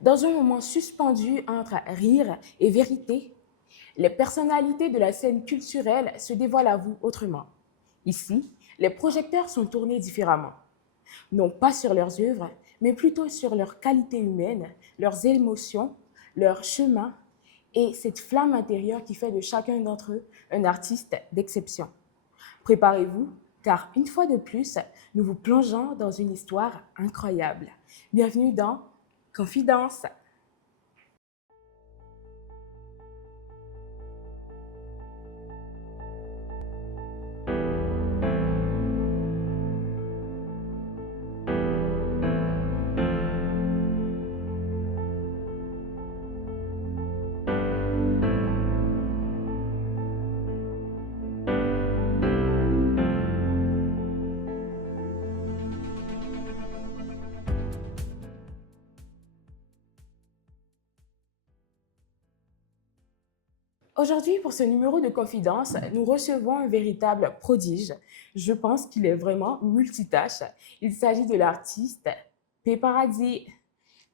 Dans un moment suspendu entre rire et vérité, les personnalités de la scène culturelle se dévoilent à vous autrement. Ici, les projecteurs sont tournés différemment, non pas sur leurs œuvres, mais plutôt sur leurs qualités humaines, leurs émotions, leur chemin et cette flamme intérieure qui fait de chacun d'entre eux un artiste d'exception. Préparez-vous, car une fois de plus, nous vous plongeons dans une histoire incroyable. Bienvenue dans Confidence. Aujourd'hui, pour ce numéro de Confidence, nous recevons un véritable prodige. Je pense qu'il est vraiment multitâche. Il s'agit de l'artiste Peparazzi.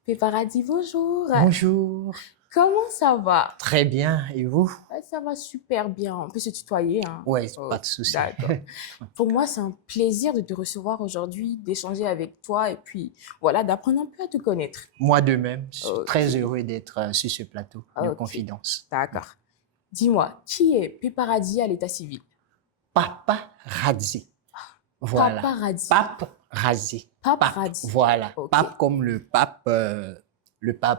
Peparazzi, bonjour. Bonjour, Comment ça va? très bien, et vous? Ça va super bien. On peut se tutoyer, hein? Ouais, Oh, pas de souci. d'accord. Pour moi, c'est un plaisir de te recevoir aujourd'hui, d'échanger avec toi et puis voilà, d'apprendre un peu à te connaître. Moi de même, je suis Ok. très heureux d'être sur ce plateau de Ok. confidence. D'accord. Dis-moi, qui est Peparazzi à l'état civil? Paparazzi, voilà. Paparazzi. Paparazzi. Paparazzi. Voilà. Ok. Pape comme le pape,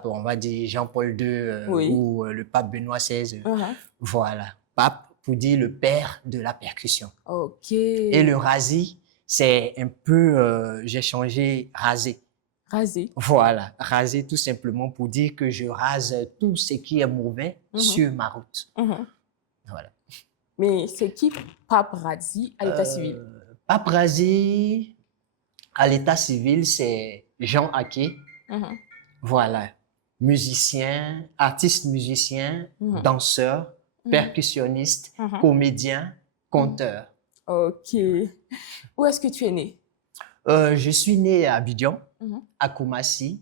on va dire Jean-Paul II Oui. ou le pape Benoît XVI. Uh-huh. Voilà. Pape pour dire le père de la percussion. Ok. Et le razi, c'est un peu, j'ai changé rasé. Rasé. Voilà, raser tout simplement pour dire que je rase tout ce qui est mauvais sur ma route. Mhm. Voilà. Mais c'est qui Paparazzi à l'état civil? Paparazzi, à l'état civil, c'est Jean Aké. Mhm. Voilà, musicien, artiste musicien, Mhm. danseur, Mhm. percussionniste, Mhm. comédien, conteur. Ok. Où est-ce que tu es né? Je suis né à Abidjan, Mhm. à Koumassi.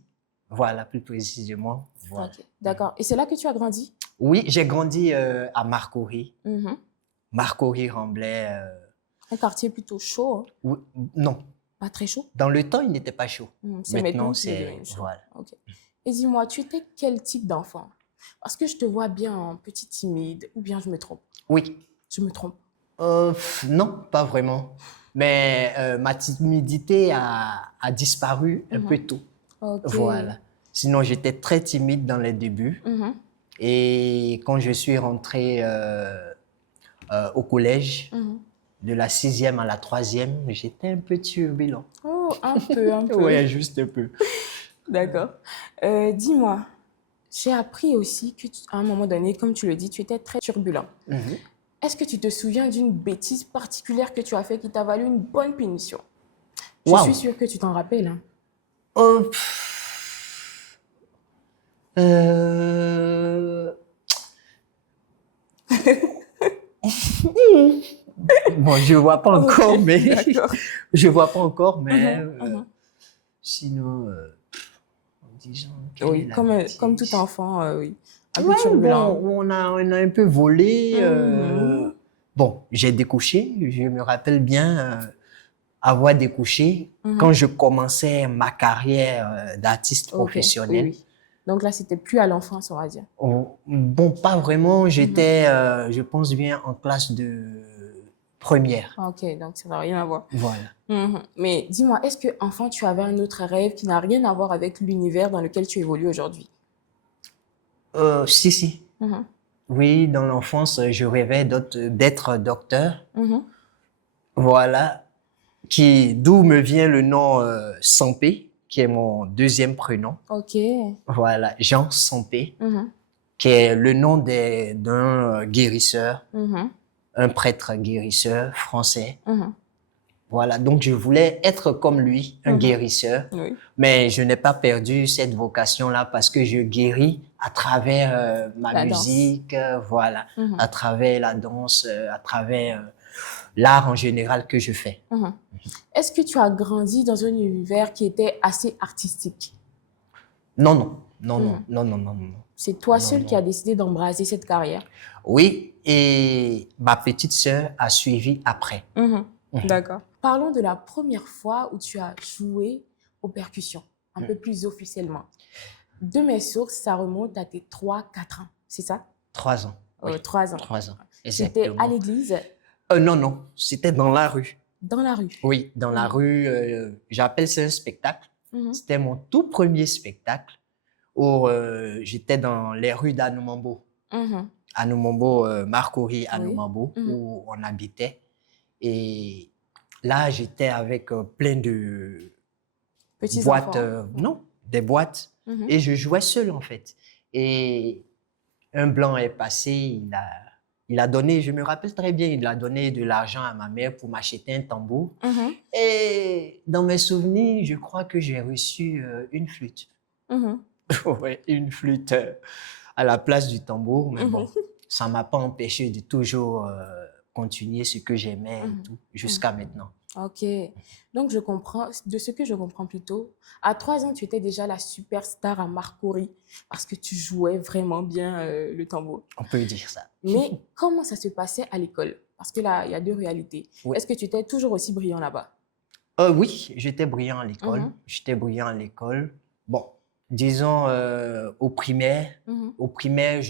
Voilà, plus précisément. Voilà. Ok. D'accord. Et c'est là que tu as grandi? Oui, j'ai grandi à Marcory. Mhm. Marcory Remblai. Un quartier plutôt chaud, hein? Oui, non, Pas très chaud? dans le temps, il n'était pas chaud. C'est maintenant Maintenant, qu'il est c'est... devenu chaud. Voilà. Ok. Et dis-moi, tu étais quel type d'enfant? Parce que je te vois bien en petit timide, ou bien je me trompe? Oui. Je me trompe. Non, pas vraiment. Mais ma timidité a disparu un peu tôt. Ok. Voilà. Sinon, j'étais très timide dans les débuts. Mhm. Et quand je suis rentré au collège, Mhm. de la 6e à la 3e, j'étais un peu turbulent. Oh, un peu, un peu. Ouais, juste un peu. D'accord. Dis-moi, j'ai appris aussi à un moment donné, comme tu le dis, tu étais très turbulent. Mhm. Est-ce que tu te souviens d'une bêtise particulière que tu as fait qui t'a valu une bonne punition? Je suis Waouh! sûre que tu t'en rappelles, hein. Oh, pff. Euh, Bon, je vois pas Ok, encore, mais d'accord. je vois pas encore, mais Mhm, mhm. sinon, en disant quelle est Oui, la comme tout bêtise? enfant, oui. Un peu Ouais, bon, turbulent. on a un peu volé. Mhm, Bon, j'ai découché. Je me rappelle bien avoir découché quand mhm. je commençais ma carrière d'artiste Ok, oui, professionnel. oui. Donc là, c'était plus à l'enfance, on va dire. Oh, bon, pas vraiment. Mhm. J'étais, je pense bien, en classe de première. Ok, donc ça n'a rien à voir. Voilà. Mhm. Mais dis-moi, est-ce que enfant, tu avais un autre rêve qui n'a rien à voir avec l'univers dans lequel tu évolues aujourd'hui? Si, si. Mhm, Oui, dans l'enfance, je rêvais d'être docteur. mhm. Voilà. D'où me vient le nom Sampé, qui est mon deuxième prénom. Ok. Voilà, Jean Sampé, Mhm, qui est le nom d'un guérisseur, mhm, un prêtre guérisseur français. mhm, Voilà, donc je voulais être comme lui, un mhm. guérisseur, Oui. mais je n'ai pas perdu cette vocation-là parce que je guéris à travers ma La danse. musique, voilà, Mhm, à travers la danse, à travers l'art en général que je fais. mhm. Est-ce que tu as grandi dans un univers qui était assez artistique? Non, non, non, Mhm. non, non, non, non, non. C'est toi Non, seul qui non. as décidé d'embrasser cette carrière. Oui, et ma petite sœur a suivi après. Mhm. Mhm. D'accord. Parlons de la première fois où tu as joué aux percussions, un peu plus officiellement. De mes sources, ça remonte à tes 3 4 ans, c'est ça? 3 ans, oui, 3 ans. 3 ans, C'était à exactement. l'église, Non, non, c'était dans la rue. dans la rue. Oui, dans la Mhm. rue, j'appelle ça un spectacle. Mhm. C'était mon tout premier spectacle où j'étais dans les rues d'Anoumambo. Mhm. Anoumambo, Marcory, Oui. Anoumambo, Mhm. où on habitait. Et là, j'étais avec plein de Petits boîtes, enfants. non, des boîtes. Mhm. Et je jouais seul, en fait. Et un blanc est passé, il a donné, je me rappelle très bien, il a donné de l'argent à ma mère pour m'acheter un tambour. Mhm. Et dans mes souvenirs, je crois que j'ai reçu une flûte. Mhm. Ouais, une flûte à la place du tambour, mais bon, Mhm. ça m'a pas empêché de toujours continuer ce que j'aimais et Mhm. tout, Mhm. jusqu'à maintenant. Ok. Donc, je comprends, de ce que je comprends plutôt, à 3 ans, tu étais déjà la superstar à Marcory parce que tu jouais vraiment bien le tambour. On peut dire ça. Mais comment ça se passait à l'école? Parce que là, il y a deux réalités. Oui. Est-ce que tu étais toujours aussi brillant là-bas? Oui, j'étais brillant à l'école. Mhm. J'étais brillant à l'école. Bon, disons au primaire. Mhm. Au primaire,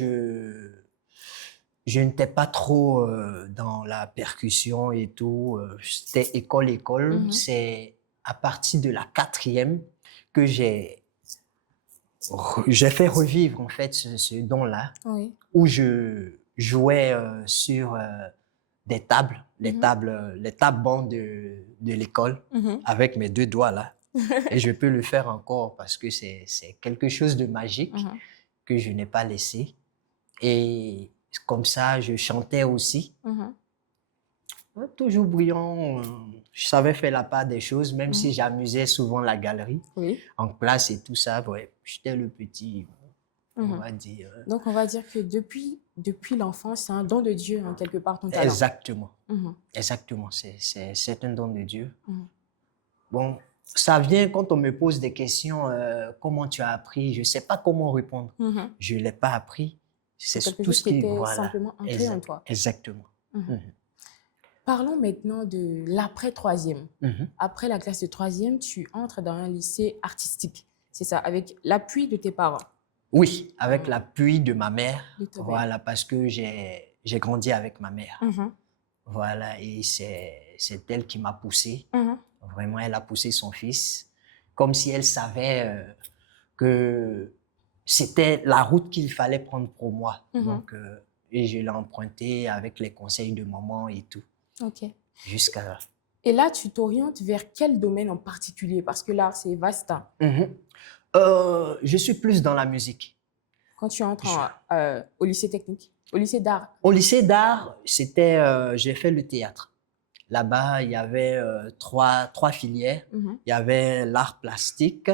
je n'étais pas trop dans la percussion et tout. C'était école. Mhm. C'est à partir de la quatrième que j'ai fait revivre en fait ce don-là, Oui. où je jouais sur des tables, Mhm. les tables bancs de l'école Mhm. avec mes deux doigts là. Et je peux le faire encore parce que c'est quelque chose de magique Mhm. que je n'ai pas laissé. Et comme ça, je chantais aussi. Mhm. Toujours brillant, je savais faire la part des choses, même si Mhm. j'amusais souvent la galerie Oui. en classe et tout ça. Ouais, j'étais le petit, on Mhm. va dire. Donc, on va dire que depuis l'enfance, c'est un don de Dieu, hein, quelque part, ton talent. Exactement, Mhm. exactement. C'est un don de Dieu. Mhm. Bon, ça vient quand on me pose des questions, comment tu as appris? Je ne sais pas comment répondre. Mhm. Je ne l'ai pas appris. C'est C'est quelque tout chose ce qui qui, était voilà, simplement ancré en toi. exactement. Mhm. Mhm. Parlons maintenant de l'après-troisième. Mhm. Après la classe de troisième, tu entres dans un lycée artistique. C'est ça, avec l'appui de tes parents. Oui, avec Mhm. l'appui de ma mère, De ta mère. voilà, parce que j'ai grandi avec ma mère. Mhm. Voilà, et c'est elle qui m'a poussé. Mhm. Vraiment, elle a poussé son fils, comme si elle savait que c'était la route qu'il fallait prendre pour moi. Mhm. Donc, et je l'ai emprunté avec les conseils de maman et tout, Ok. jusqu'à... Et là, tu t'orientes vers quel domaine en particulier? Parce que l'art, c'est vaste, hein. Mhm. Je suis plus dans la musique. Quand tu entres Je- au lycée technique, au lycée d'art. Au lycée d'art, j'ai fait le théâtre. Là-bas, il y avait trois filières. Mhm. Il y avait l'art plastique,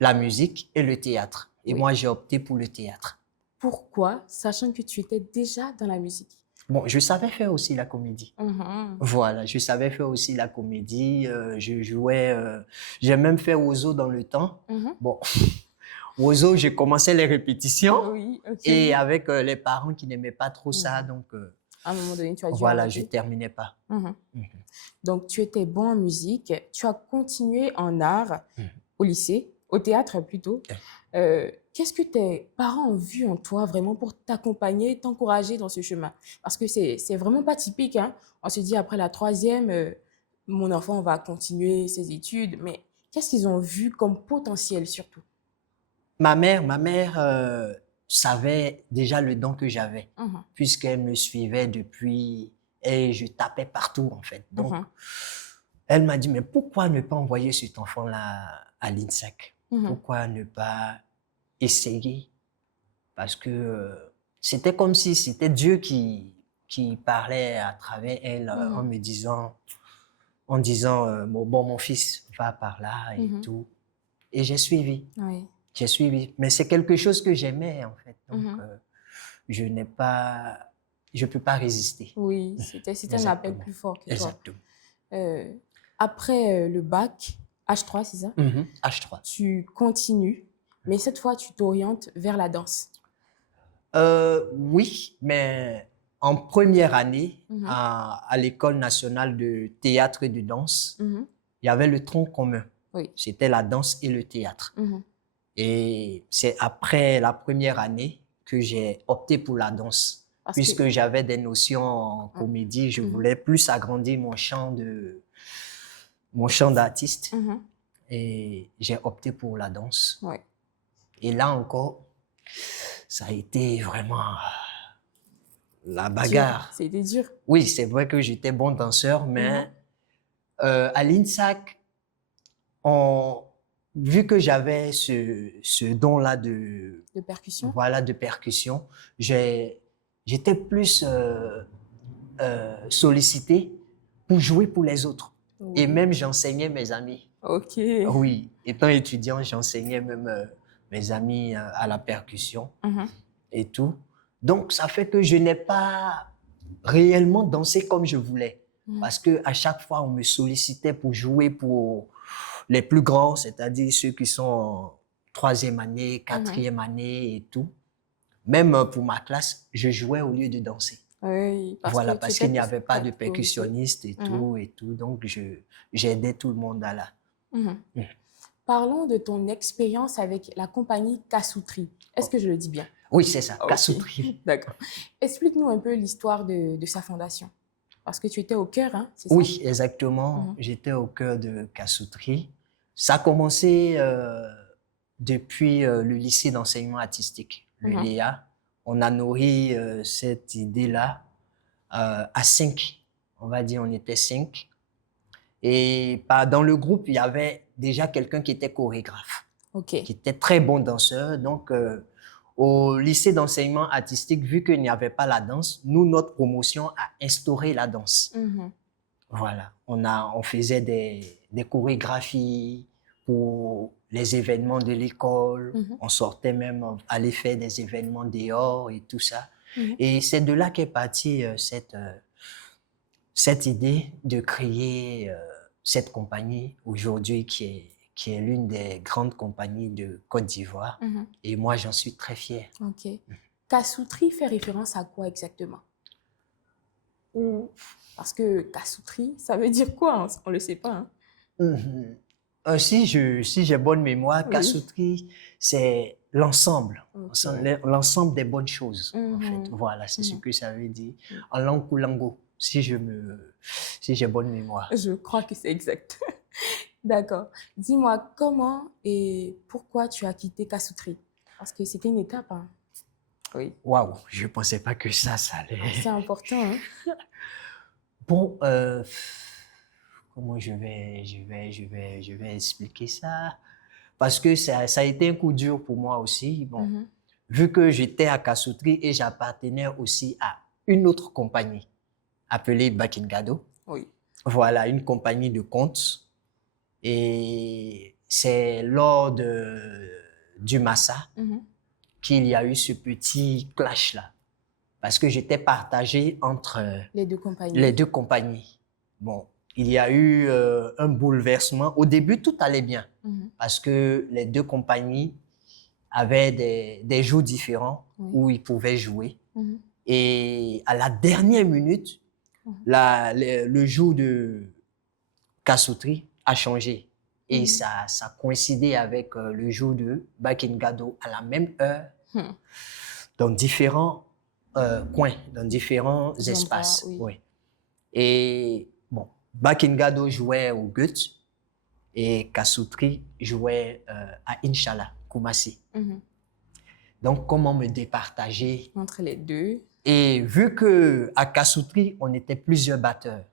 la musique et le théâtre. Et Oui. moi, j'ai opté pour le théâtre. Pourquoi? Sachant que tu étais déjà dans la musique. Bon, je savais faire aussi la comédie. Mhm. Voilà, je savais faire aussi la comédie. Je jouais, j'ai même fait Ozo dans le temps. Mhm. Bon, Ozo, j'ai commencé les répétitions Oui, ok. et avec les parents qui n'aimaient pas trop ça, Mhm. donc À un moment donné, tu as dû voilà, je arrêter. terminais pas. Mhm. Mhm. Donc, tu étais bon en musique, tu as continué en art Mhm. au lycée, au théâtre plutôt. Qu'est-ce que tes parents ont vu en toi vraiment pour t'accompagner, t'encourager dans ce chemin? Parce que c'est vraiment pas typique, hein. On se dit après la troisième, mon enfant va continuer ses études, mais qu'est-ce qu'ils ont vu comme potentiel surtout? Ma mère savait déjà le don que j'avais, Mhm. puisqu'elle me suivait depuis et je tapais partout en fait. Donc, Mhm. elle m'a dit, mais pourquoi ne pas envoyer cet enfant-là à l'INSEC? Mhm. Pourquoi ne pas essayer? Parce que c'était comme si c'était Dieu qui parlait à travers elle Mhm. en disant, bon, mon fils va par là et Mhm. tout. Et j'ai suivi. Oui. J'ai suivi, mais c'est quelque chose que j'aimais en fait, donc Mhm. je n'ai pas, je peux pas résister. Oui, c'était un appel Exactement, plus fort que toi. exactement. Après le bac, H3, c'est ça? H3. Tu continues. mais cette fois, tu t'orientes vers la danse. Oui, mais en première année, Mhm, à l'École nationale de théâtre et de danse, mhm, il y avait le tronc commun. oui. C'était la danse et le théâtre. Mhm, Et c'est après la première année que j'ai opté pour la danse. parce que... Puisque j'avais des notions en Ah, comédie, je mhm, voulais plus agrandir mon champ d'artiste. mhm, Et j'ai opté pour la danse. ouais. Et là encore, ça a été vraiment la Dur, bagarre. c'était dur. Oui, c'est vrai que j'étais bon danseur, Mhm, mais à l'INSAC, on, vu que j'avais ce don-là de percussion. voilà, de percussion, j'étais plus sollicité pour jouer pour les autres. Et Oui. même j'enseignais mes amis. Ok. Oui, étant étudiant, j'enseignais même mes amis à la percussion Mhm, et tout. Donc, ça fait que je n'ai pas réellement dansé comme je voulais. mhm, Parce que à chaque fois, on me sollicitait pour jouer pour les plus grands, c'est-à-dire ceux qui sont en troisième année, mhm. quatrième année et tout. Même pour ma classe, je jouais au lieu de danser. Oui, parce Voilà, que tu parce étais qu'il n'y plus avait pas de catégorisé. percussionniste Mhm, et tout. Donc, j'aidais tout le monde à la. mhm. Mm. Parlons de ton expérience avec la compagnie Kassoutri. Est-ce Oh. que je le dis bien? Oui, c'est ça, Ok, Kassoutri. d'accord. Explique-nous un peu l'histoire de sa fondation. Parce que tu étais au cœur, hein, c'est ça? Oui, exactement. Mhm, J'étais au cœur de Kassoutri. Ça a commencé depuis le lycée d'enseignement artistique, le mhm. LEA. On a nourri cette idée-là à 5. On va dire, on était 5. Et dans le groupe, il y avait déjà quelqu'un qui était chorégraphe, Ok. qui était très bon danseur. Donc, au lycée d'enseignement artistique, vu qu'il n'y avait pas la danse, nous, notre promotion a instauré la danse. Mhm, Voilà, on faisait des chorégraphies pour les événements de l'école. mhm, On sortait même, aller faire des événements dehors et tout ça. mhm. Et c'est de là qu'est partie cette idée de créer cette compagnie aujourd'hui qui est l'une des grandes compagnies de Côte d'Ivoire. Mhm. Et moi, j'en suis très fier. Ok. Kassoutri fait référence à quoi exactement? Ou- Parce que Kassoutri, ça veut dire quoi, hein? On ne le sait pas, hein. Mhm. Si j'ai bonne mémoire, Oui. Kassoutri, c'est l'ensemble, Ok. l'ensemble des bonnes choses, en fait. Mhm, Voilà, c'est ce mhm. que ça veut dire. En langue coulango, si j'ai bonne mémoire. Je crois que c'est exact. D'accord. Dis-moi, comment et pourquoi tu as quitté Kassoutri? Parce que c'était une étape, hein. Oui. Waouh, je pensais pas que ça Ah, c'est allait. important, hein. Bon, comment je vais expliquer ça? Parce que ça a été un coup dur pour moi aussi. Bon, Mhm. vu que j'étais à Kassoutri et j'appartenais aussi à une autre compagnie appelée Bakingado. Oui. Voilà, une compagnie de contes. Et c'est lors du Massa Mhm. qu'il y a eu ce petit clash-là. Parce que j'étais partagé entre Les deux les compagnies. deux compagnies. Bon, il y a eu un bouleversement. Au début, tout allait bien Mhm. parce que les deux compagnies avaient des jours différents Oui. où ils pouvaient jouer. Mhm. Et à la dernière minute, Mhm. le jour de Kassoutri a changé. Et Mhm. ça coïncidait avec le jour de Bakingado à la même heure, Mhm. dans différents coins, dans différents Endroits, espaces. oui. Oui. Et bon, Bakingado jouait au Goethe et Kassoutri jouait à Inch'Allah, Koumassi. Mhm. Donc, comment me départager? Entre les deux. Et vu que à Kassoutri, on était plusieurs batteurs.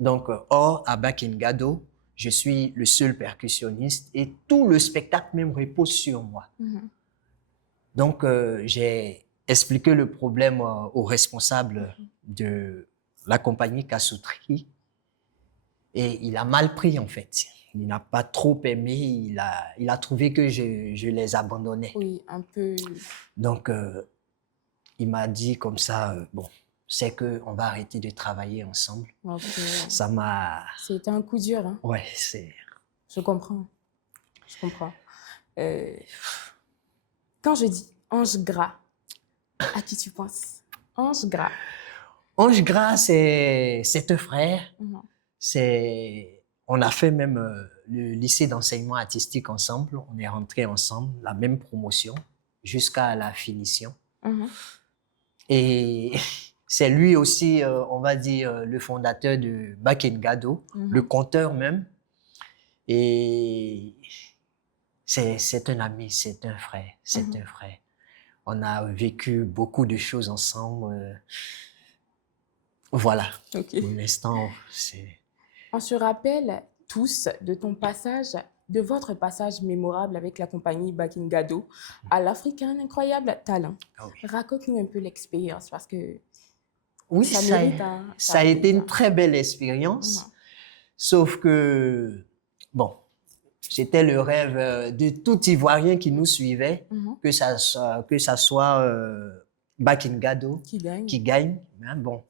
Donc, or, à Bakingado, je suis le seul percussionniste et tout le spectacle même repose sur moi. Mhm. Donc, j'ai expliqué le problème au responsable de la compagnie Kassoutri et il a mal pris en fait. Il n'a pas trop aimé, il a trouvé que je les abandonnais. Oui, un peu. Donc, il m'a dit comme ça, bon, c'est qu'on va arrêter de travailler ensemble. Ok. Ça m'a... C'était un coup dur, hein. Ouais, c'est... Je comprends. Je comprends. Euh, Quand je dis ange gras, à qui tu penses? Ange gras. Ange Gras, c'est un frère. Mhm. On a fait même le lycée d'enseignement artistique ensemble. On est rentrés ensemble, la même promotion, jusqu'à la finition. Mhm. Et c'est lui aussi, on va dire, le fondateur de Bakengado, le conteur même. Et c'est un ami, c'est un frère, c'est un frère. On a vécu beaucoup de choses ensemble. Voilà. Ok. Pour l'instant, c'est... On se rappelle tous de ton passage, de votre passage mémorable avec la compagnie Bakingado à l'Afrique a un incroyable talent. Ah oui. Raconte-nous un peu l'expérience parce que Oui, ça mérite, hein, ça a été mérite, une hein. très belle expérience. Mhm. Sauf que, bon, c'était le rêve de tout Ivoirien qui nous suivait, Mhm. que ça soit Bakingado Qui gagne? qui gagne. Hein, bon,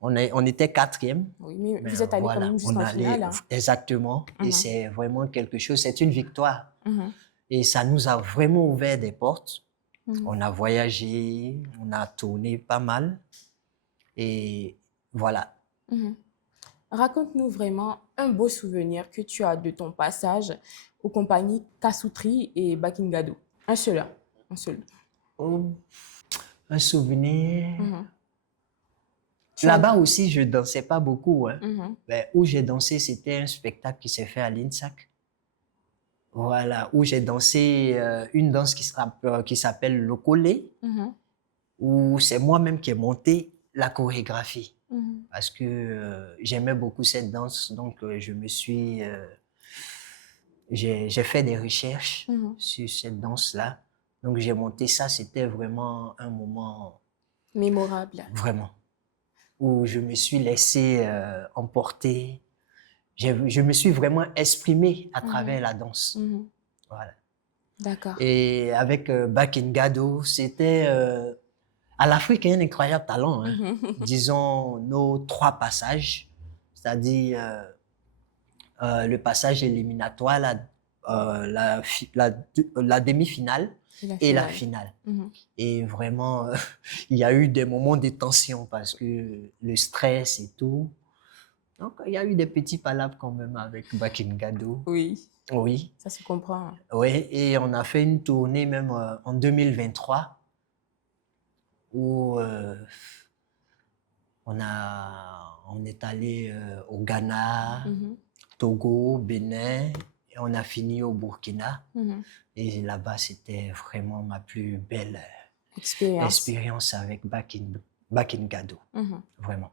on était quatrième. Oui, mais Mais vous êtes allé quand voilà, même on jusqu'en allait finale, hein. exactement. Et Mhm. c'est vraiment quelque chose, c'est une victoire. Mhm. Et ça nous a vraiment ouvert des portes. Mhm. On a voyagé, on a tourné pas mal. Et voilà. Mhm. Raconte-nous vraiment un beau souvenir que tu as de ton passage aux compagnies Kassoutri et Bakingado. Un seul, hein. Un seul. Oh, un souvenir. Mhm. Tu as... Là-bas aussi, je dansais pas beaucoup. Hein. Mhm. Mais où j'ai dansé, c'était un spectacle qui s'est fait à l'INSAC. Voilà, où j'ai dansé une danse qui s'appelle le collé, Mhm. où c'est moi-même qui ai monté la chorégraphie. Mhm. Parce que j'aimais beaucoup cette danse, donc j'ai fait des recherches Mhm. sur cette danse-là. Donc j'ai monté ça, c'était vraiment un moment, Mémorable. vraiment, où je me suis laissé emporter. Je me suis vraiment exprimé à travers la danse. Mhm. Voilà. D'accord. Et avec Bakingado, c'était à l'Afrique un incroyable talent. Hein. Mhm. Disons nos 3 passages, c'est-à-dire le passage éliminatoire, la demi-finale Et et la la finale. finale. Mhm. Et vraiment, il y a eu des moments de tension parce que le stress et tout. Donc, il y a eu des petits palabres quand même avec Bakingado. Oui, Oui, ça se comprend. oui. Et on a fait une tournée même en 2023 où on est allé au Ghana, Mhm. Togo, Bénin, et on a fini au Burkina. Mhm. Et là-bas, c'était vraiment ma plus belle Expérience. expérience avec Bakingado. Mhm. Vraiment.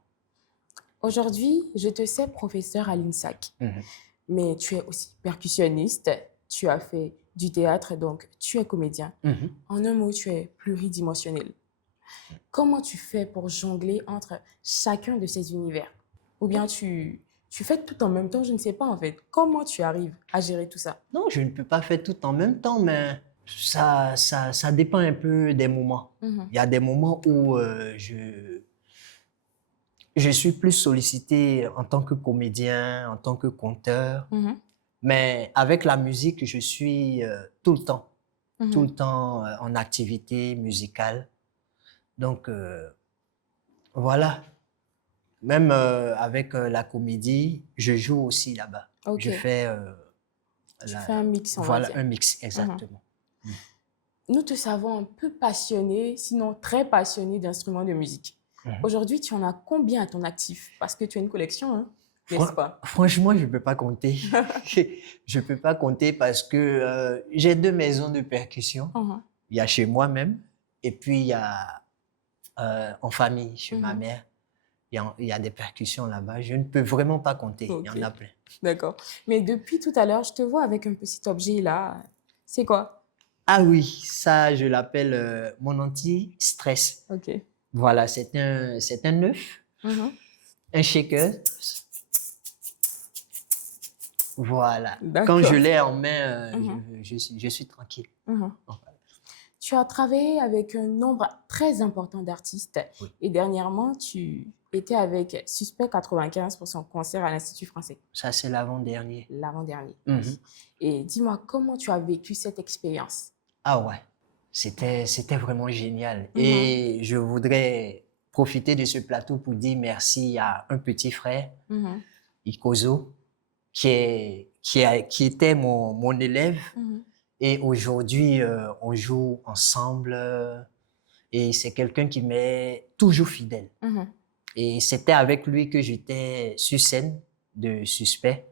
Aujourd'hui, je te sais professeur à l'INSAC, Mhm. mais tu es aussi percussionniste, tu as fait du théâtre, donc tu es comédien. Mhm. En un mot, tu es pluridimensionnel. Comment tu fais pour jongler entre chacun de ces univers? Ou bien tu fais tout en même temps, je ne sais pas en fait. Comment tu arrives à gérer tout ça? Non, je ne peux pas faire tout en même temps, mais ça dépend un peu des moments. Mhm. Il y a des moments où je suis plus sollicité en tant que comédien, en tant que conteur, Mhm. mais avec la musique, je suis tout Mhm. le temps en activité musicale. Donc, voilà. Même avec la comédie, je joue aussi là-bas. Ok, Je fais, tu fais un mix, on va voilà, dire. un mix, Mhm. exactement. Nous te savons un peu passionné, sinon très passionné d'instruments de musique. Mhm. Aujourd'hui, tu en as combien à ton actif? Parce que tu as une collection, hein, n'est-ce pas? Franchement, je ne peux pas compter. Je ne peux pas compter parce que j'ai 2 maisons de percussion. Mhm. Il y a chez moi-même et puis il y a en famille, chez ma Mhm. mère. Il y a des percussions là-bas. Je ne peux vraiment pas compter. Il y Ok, en a plein. d'accord. Mais depuis tout à l'heure, je te vois avec un petit objet là. C'est quoi? Ah oui, ça, je l'appelle mon anti-stress. Ok. Voilà, c'est un œuf, Mhm. un shaker. Voilà. Quand je D'accord. l'ai en main, Mhm. je suis tranquille. Mhm. Voilà. tu as travaillé avec un nombre très important d'artistes Oui. et dernièrement, tu étais avec Suspect 95 pour son concert à l'Institut français, Ça, c'est l'avant-dernier. l'avant-dernier. Mhm. Et dis-moi, comment tu as vécu cette expérience? Ah ouais, c'était vraiment génial. Mhm, Et je voudrais profiter de ce plateau pour dire merci à un petit frère, mhm, Ikozo, qui était mon élève. mhm, Et aujourd'hui, on joue ensemble. Et c'est quelqu'un qui m'est toujours fidèle. mhm, Et c'était avec lui que j'étais sur scène de Suspect.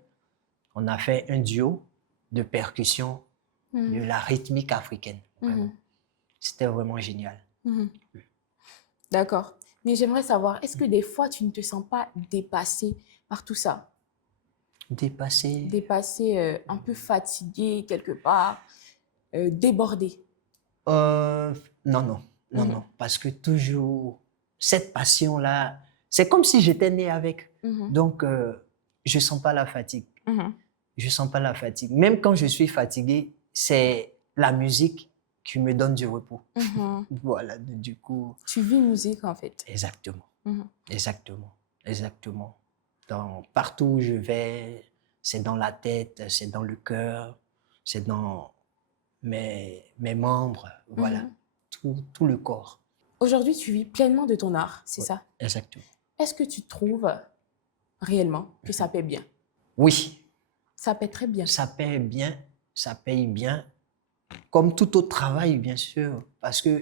On a fait un duo de percussion de mhm, la rythmique africaine. Vraiment. mhm, C'était vraiment génial. mhm. D'accord. Mais j'aimerais savoir, est-ce que des fois, tu ne te sens pas dépassé par tout ça? Dépassé. Dépassé, un peu fatigué quelque part, débordé? Euh, non, non, non, Mhm, non. Parce que toujours, cette passion-là, c'est comme si j'étais né avec. mhm, Donc, je sens pas la fatigue. mhm, Je sens pas la fatigue. Même quand je suis fatigué, c'est la musique qui me donne du repos. mhm. Voilà, du coup, Tu vis musique en fait. exactement, Mhm, exactement, exactement. Partout où je vais, c'est dans la tête, c'est dans le cœur, c'est dans mes membres, voilà, mhm. tout le corps. Aujourd'hui, tu vis pleinement de ton art, c'est Ouais, ça? exactement. Est-ce que tu trouves réellement que ça paie bien? Oui, Ça paie très bien. ça paye bien, ça paye bien, comme tout autre travail, bien sûr, parce que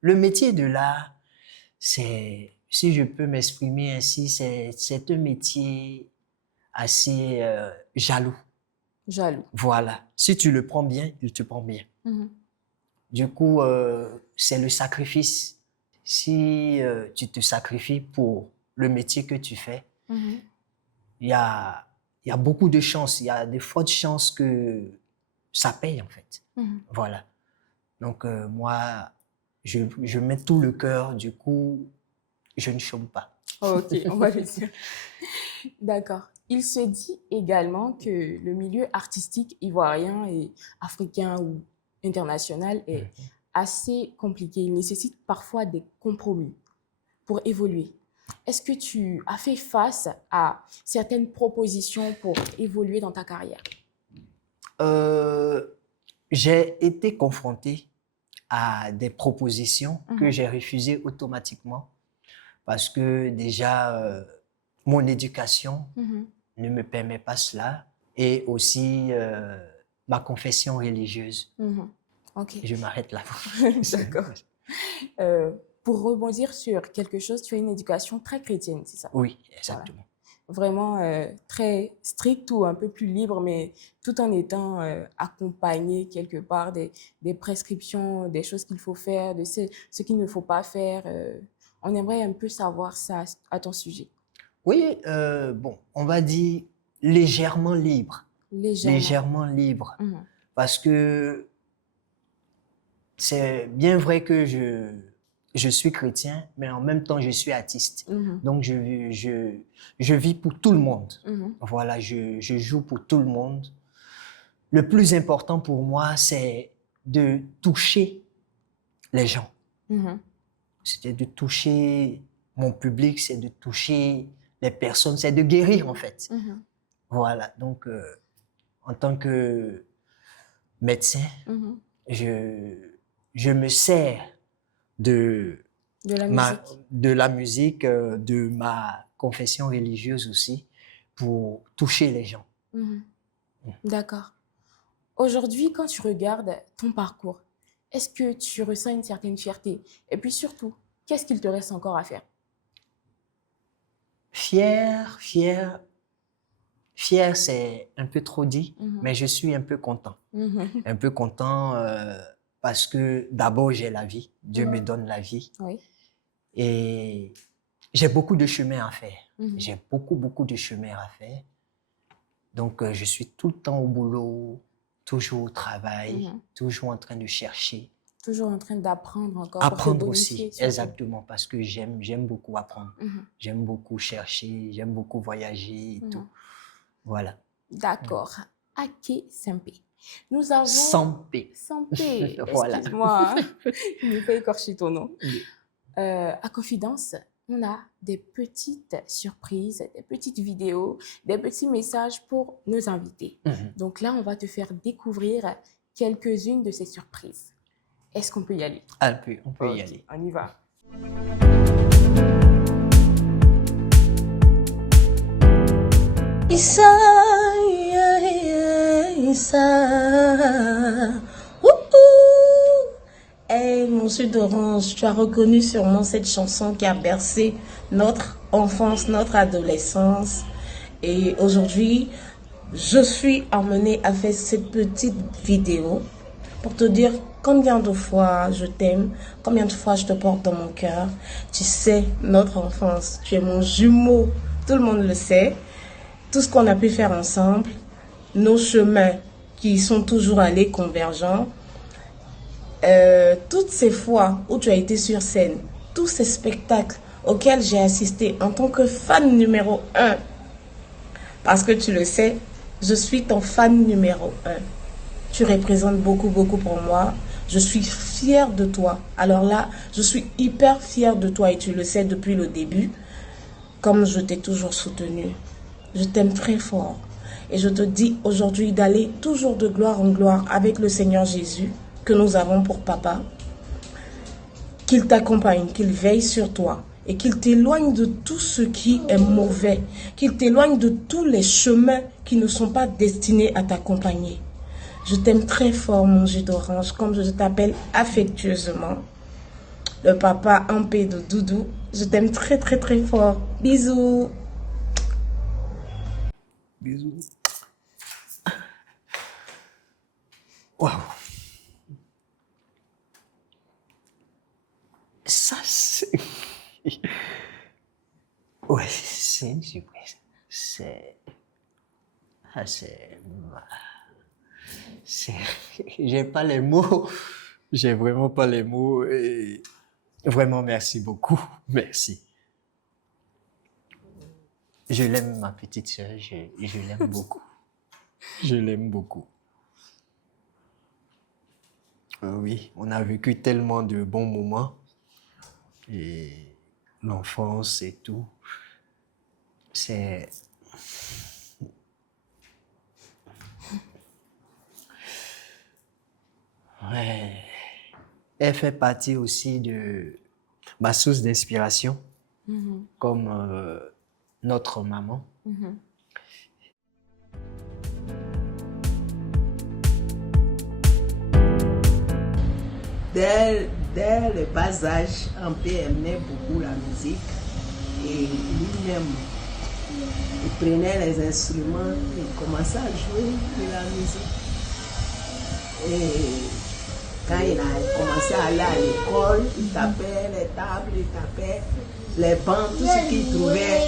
le métier de l'art, si je peux m'exprimer ainsi, c'est un métier assez jaloux. Jaloux. Voilà. Si tu le prends bien, il te prend bien. Mhm, Du coup, c'est le sacrifice. Si tu te sacrifies pour le métier que tu fais, mhm, il y a, il y a beaucoup de chances, il y a des fortes chances que ça paye en fait. mhm. Voilà. Donc moi, je mets tout le cœur, du coup, je ne chôme pas. Ok, on va le dire. D'accord. Il se dit également que le milieu artistique ivoirien et africain ou international est assez compliqué. Il nécessite parfois des compromis pour évoluer. Est-ce que tu as fait face à certaines propositions pour évoluer dans ta carrière? Euh, j'ai été confronté à des propositions que Mhm, j'ai refusées automatiquement parce que déjà, mon éducation mhm, ne me permet pas cela et aussi ma confession religieuse. mhm. Ok, Je m'arrête là. d'accord. Euh, pour rebondir sur quelque chose, tu as une éducation très chrétienne, c'est ça? Oui, Voilà. exactement. Vraiment très stricte ou un peu plus libre, mais tout en étant accompagné quelque part des prescriptions, des choses qu'il faut faire, de ce qu'il ne faut pas faire. On aimerait un peu savoir ça à ton sujet, Oui, bon, on va dire légèrement libre. légèrement. Légèrement libre. Mhm, Parce que c'est bien vrai que je suis chrétien, mais en même temps, je suis artiste. mhm, Donc, je vis pour tout le monde. mhm, Voilà, je joue pour tout le monde. Le plus important pour moi, c'est de toucher les gens. mhm, C'est de toucher mon public, c'est de toucher les personnes, c'est de guérir en fait. mhm, Voilà, donc en tant que médecin, mhm. je, je me sers de De la musique. de la musique, de ma confession religieuse aussi, pour toucher les gens. Mhm. D'accord. Aujourd'hui, quand tu regardes ton parcours, est-ce que tu ressens une certaine fierté? Et puis surtout, qu'est-ce qu'il te reste encore à faire? Fier, fier, fier, c'est un peu trop dit, Mhm, mais je suis un peu content. mhm, Un peu content parce que d'abord, j'ai la vie. Dieu me mhm. donne la vie. Oui. Et j'ai beaucoup de chemin à faire. Mhm, J'ai beaucoup, beaucoup de chemin à faire. Donc, je suis tout le temps au boulot, toujours au travail, mhm. toujours en train de chercher. Toujours en train d'apprendre encore pour te Apprendre bonifier aussi, surtout. exactement, parce que j'aime beaucoup apprendre. Mhm, J'aime beaucoup chercher, j'aime beaucoup voyager et tout. mhm. Voilà. D'accord. Ake Sempe. Nous avons... Sans P. Sans P, Voilà. excuse-moi, hein. Je n'ai pas écorché ton nom. Oui. À Confidence, on a des petites surprises, des petites vidéos, des petits messages pour nos invités. Donc là, on va te faire découvrir quelques-unes de ces surprises. Est-ce qu'on peut y aller? On peut y Ok, aller. on y va. Issa, Issa. Hey, monsieur d'Orange, tu as reconnu sûrement cette chanson qui a bercé notre enfance, notre adolescence. Et aujourd'hui, je suis emmenée à faire cette petite vidéo pour te dire combien de fois je t'aime, combien de fois je te porte dans mon cœur. Tu sais, notre enfance, tu es mon jumeau, tout le monde le sait. Tout ce qu'on a pu faire ensemble, nos chemins qui sont toujours allés convergents, toutes ces fois où tu as été sur scène, tous ces spectacles auxquels j'ai assisté en tant que fan numéro 1, parce que tu le sais, je suis ton fan numéro 1. Tu représentes beaucoup, beaucoup pour moi. Je suis fière de toi. Alors là, je suis hyper fière de toi et tu le sais depuis le début, comme je t'ai toujours soutenu. Je t'aime très fort et je te dis aujourd'hui d'aller toujours de gloire en gloire avec le Seigneur Jésus que nous avons pour papa. Qu'il t'accompagne, qu'il veille sur toi et qu'il t'éloigne de tout ce qui est mauvais, qu'il t'éloigne de tous les chemins qui ne sont pas destinés à t'accompagner. Je t'aime très fort, mon jus d'orange, comme je t'appelle affectueusement. Le papa en paix de Doudou, je t'aime très très très fort. Bisous. Bisous. Waouh. Ça, c'est... Ouais, c'est une surprise. C'est... Ah, c'est... J'ai pas les mots. J'ai vraiment pas les mots. Et... Vraiment, merci beaucoup. Merci. Je l'aime, ma petite sœur. Je l'aime beaucoup. Je l'aime beaucoup. Oui, on a vécu tellement de bons moments. Et l'enfance et tout. C'est... Ouais. Elle fait partie aussi de ma source d'inspiration, comme notre maman. Dès le bas âge, Ampé aimait beaucoup la musique et lui-même, il prenait les instruments, il commençait à jouer de la musique. Et quand il a commencé à aller à l'école, il tapait les tables, il tapait les bancs, tout ce qu'il trouvait,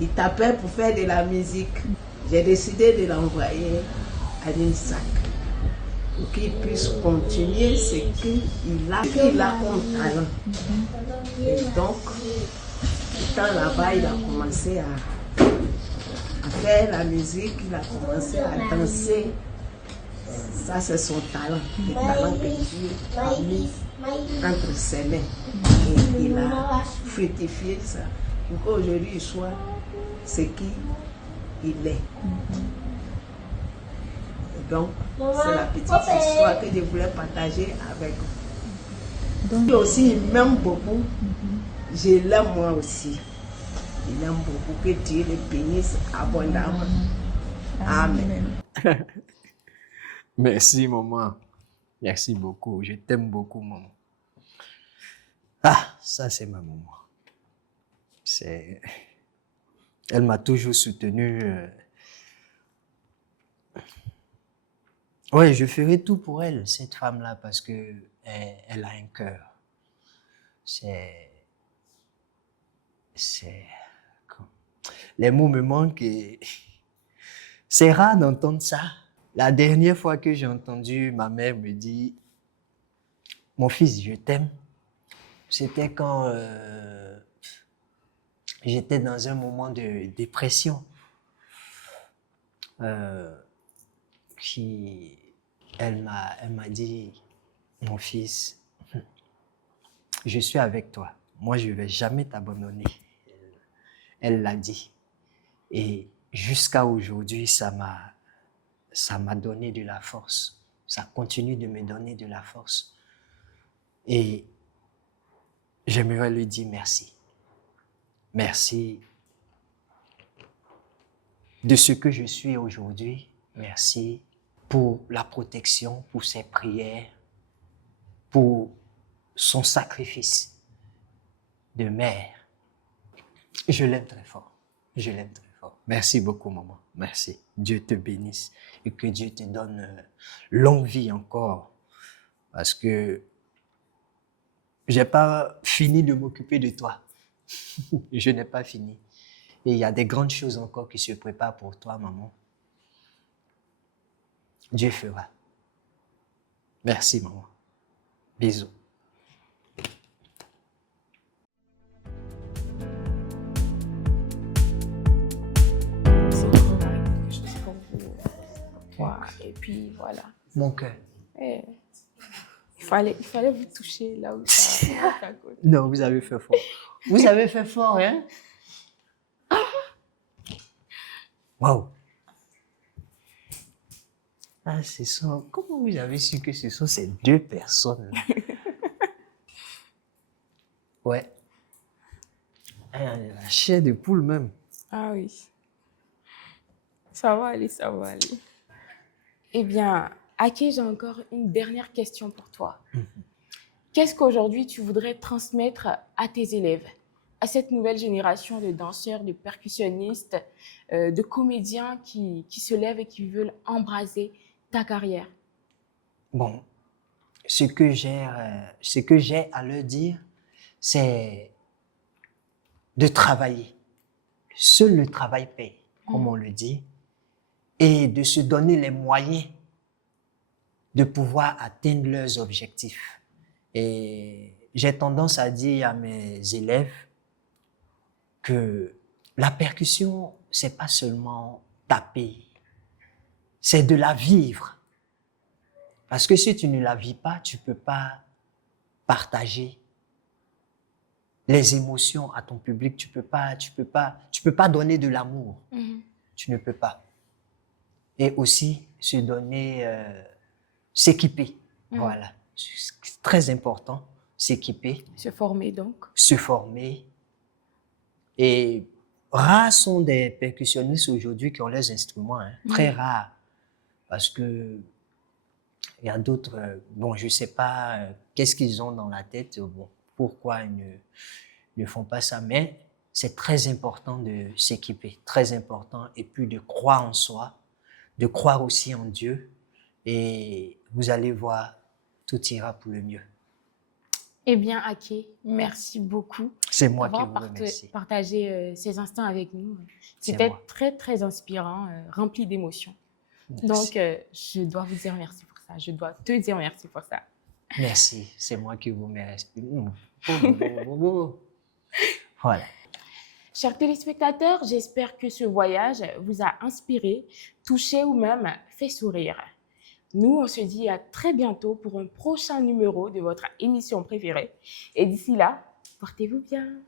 il tapait pour faire de la musique. J'ai décidé de l'envoyer à l'INSAC pour qu'il puisse continuer ce qu'il a comme talent. Et donc, étant là-bas, il a commencé à faire la musique, il a commencé à danser. Ça, c'est son talent, le talent que Dieu a mis entre ses mains. Et il a fructifié ça pour qu'aujourd'hui il soit ce qu'il est. Donc, c'est la petite histoire que je voulais partager avec vous. Lui aussi, il m'aime beaucoup. Je l'aime moi aussi. Il aime beaucoup. Que Dieu le bénisse abondamment. Amen. Merci, maman. Merci beaucoup. Je t'aime beaucoup, maman. Ah, ça, c'est ma maman. Elle m'a toujours soutenu. Ouais, je ferai tout pour elle, cette femme-là, parce que elle a un cœur. Les mots me manquent et c'est rare d'entendre ça. La dernière fois que j'ai entendu ma mère me dire « Mon fils, je t'aime », c'était quand j'étais dans un moment de dépression. elle m'a dit, mon fils, je suis avec toi. Moi, je ne vais jamais t'abandonner. Elle l'a dit. Et jusqu'à aujourd'hui, ça m'a donné de la force. Ça continue de me donner de la force. Et j'aimerais lui dire merci. Merci de ce que je suis aujourd'hui. Merci pour la protection, pour ses prières, pour son sacrifice de mère. Je l'aime très fort. Je l'aime très fort. Merci beaucoup, maman. Merci. Dieu te bénisse et que Dieu te donne longue vie encore. Parce que j'ai pas fini de m'occuper de toi. Je n'ai pas fini. Et il y a des grandes choses encore qui se préparent pour toi, maman. Dieu fera. Merci, maman. Bisous. C'est vraiment quelque chose pour vous. Wow. Et puis voilà. Mon cœur. Eh, il fallait vous toucher là où ça coûte. Non, vous avez fait fort. Vous avez fait fort, hein? Wow. Ah, ce sont... Comment vous avez su que ce sont ces deux personnes? Ouais. Ah, la chair de poule même. Ah oui. Ça va aller, ça va aller. Eh bien, Aké, j'ai encore une dernière question pour toi. Qu'est-ce qu'aujourd'hui tu voudrais transmettre à tes élèves, à cette nouvelle génération de danseurs, de percussionnistes, de comédiens qui se lèvent et qui veulent embraser ta carrière? Bon, ce que j'ai à leur dire, c'est de travailler. Seul le travail paye, comme on le dit, et de se donner les moyens de pouvoir atteindre leurs objectifs. Et j'ai tendance à dire à mes élèves que la percussion, c'est pas seulement taper, c'est de la vivre. Parce que si tu ne la vis pas, tu peux pas partager les émotions à ton public. Tu peux pas donner de l'amour. Tu ne peux pas. Et aussi se donner, s'équiper. Voilà. C'est très important, s'équiper. Se former donc. Se former. Et rares sont des percussionnistes aujourd'hui qui ont leurs instruments. Hein. Très rares. Parce que il y a d'autres, bon, je ne sais pas qu'est-ce qu'ils ont dans la tête, bon, pourquoi ils ne font pas ça, mais c'est très important de s'équiper, très important, et puis de croire en soi, de croire aussi en Dieu, et vous allez voir, tout ira pour le mieux. Eh bien, Aké, merci beaucoup C'est moi qui d'avoir vous remercie. partagé ces instants avec nous. C'est C'était moi. très, très inspirant, rempli d'émotions. Donc, je dois vous dire merci pour ça. Je dois te dire merci pour ça. Merci, c'est moi qui vous remercie. Voilà. Chers téléspectateurs, j'espère que ce voyage vous a inspiré, touché ou même fait sourire. Nous, on se dit à très bientôt pour un prochain numéro de votre émission préférée. Et d'ici là, portez-vous bien.